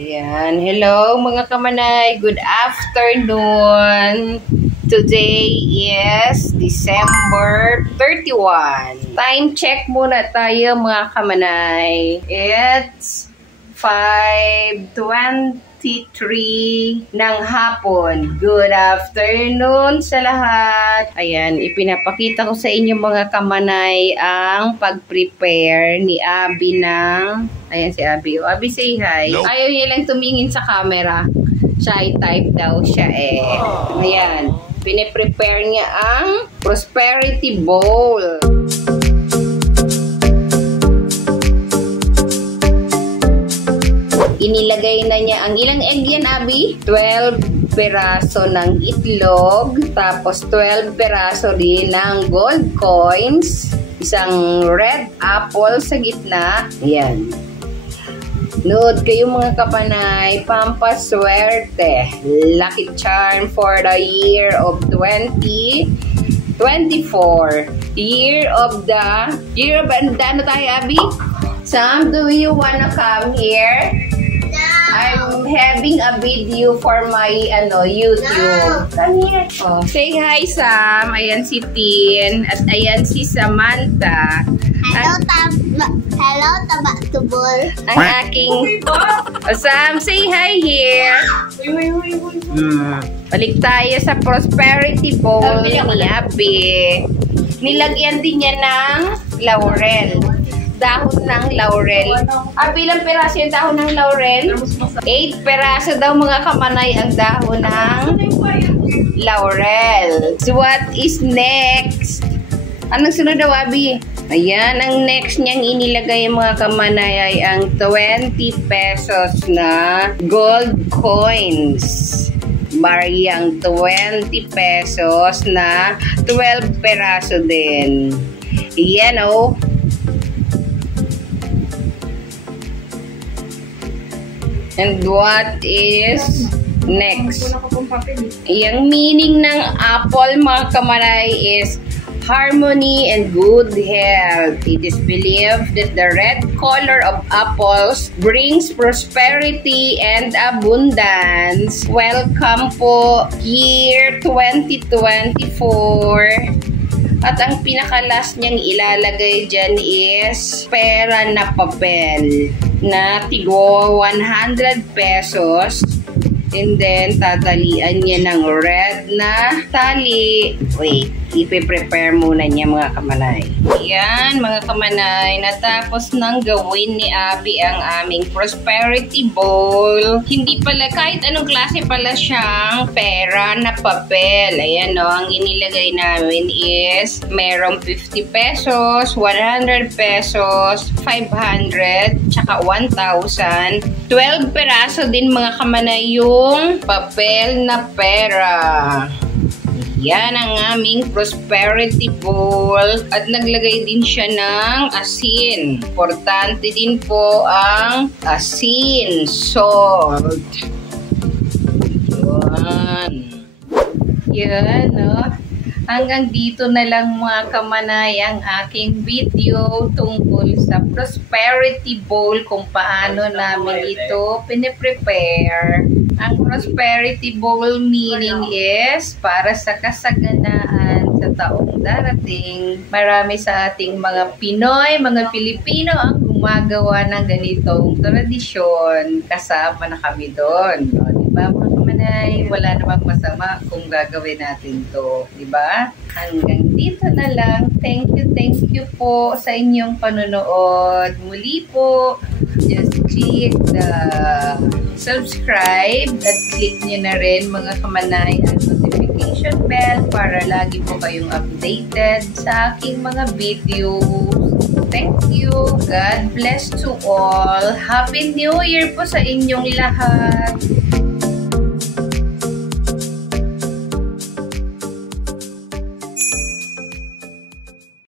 Ayan, hello mga kamanay, good afternoon. Today is December 31. Time check muna tayo mga kamanay. It's 5:23 ng hapon. Good afternoon sa lahat. Ayan, ipinapakita ko sa inyo mga kamanay ang pag-prepare ni Abby ng... Ayan si Abby. Abby, say hi. Nope. Ayaw niya lang tumingin sa camera. Shy type daw siya eh. Ayan. Pine-prepare niya ang prosperity bowl. Inilagay na niya ang ilang egg yan, Abby? 12 peraso ng itlog. Tapos 12 peraso din ng gold coins. Isang red apple sa gitna. Ayan. Nood kayo mga kapanay, pampaswerte. Lucky charm for the year of 2024. Year of ano tayo, Abby? Sam, do you wanna come here? No. I'm having a video for my YouTube. No. Come here. Oh. Say hi, Sam. Ayan si Tin. At ayan si Samantha. Hello, Tabatubol. Ang aking... Oh, Sam, say hi here. Balik tayo sa prosperity bowl ni Abby. Nilagyan din niya ng laurel. Dahon ng laurel. Bilang peraso yung dahon ng laurel? 8 peraso daw mga kamanay ang dahon ng laurel. So what is next? Anong sunod daw, Abby? Ayan, ang next niyang inilagay mga kamanay ay ang 20 pesos na gold coins. Bariyang 20 pesos na 12 peraso din. Ayan, oh. And what is next? Yung meaning ng apple mga kamanay is harmony and good health. It is believed that the red color of apples brings prosperity and abundance. Welcome po year 2024. At ang pinakalas niyang ilalagay dyan is pera na papel na tigo 100 pesos. And then, tatalian niya ng red na tali. Wait, ipe-prepare muna niya mga kamanay. Ayan, mga kamanay, natapos nang gawin ni Abby ang aming prosperity bowl. Hindi pala, kahit anong klase pala siyang pera na papel. Ayan o, ang inilagay namin is merong 50 pesos, 100 pesos, 500, tsaka 1,000. 12 peraso din mga kamanay yung papel na pera. Yan ang aming prosperity bowl. At naglagay din siya ng asin. Importante din po ang asin, salt. Yan, no? Hanggang dito na lang mga kamanay ang aking video tungkol sa prosperity bowl, kung paano namin ito pine-prepare. Ang prosperity bowl meaning is para sa kasaganaan sa taong darating. Marami sa ating mga Pinoy, mga Pilipino ang gumagawa ng ganitong tradisyon. Kasama na kami doon. No? Diba mga kamanay? Wala namang masama kung gagawin natin to. Diba? Hanggang dito na lang. Thank you po sa inyong panonood. Muli po, just click the subscribe at click nyo na rin mga kamanay ang notification bell para lagi po kayong updated sa aking mga videos. Thank you. God bless to all. Happy New Year po sa inyong lahat.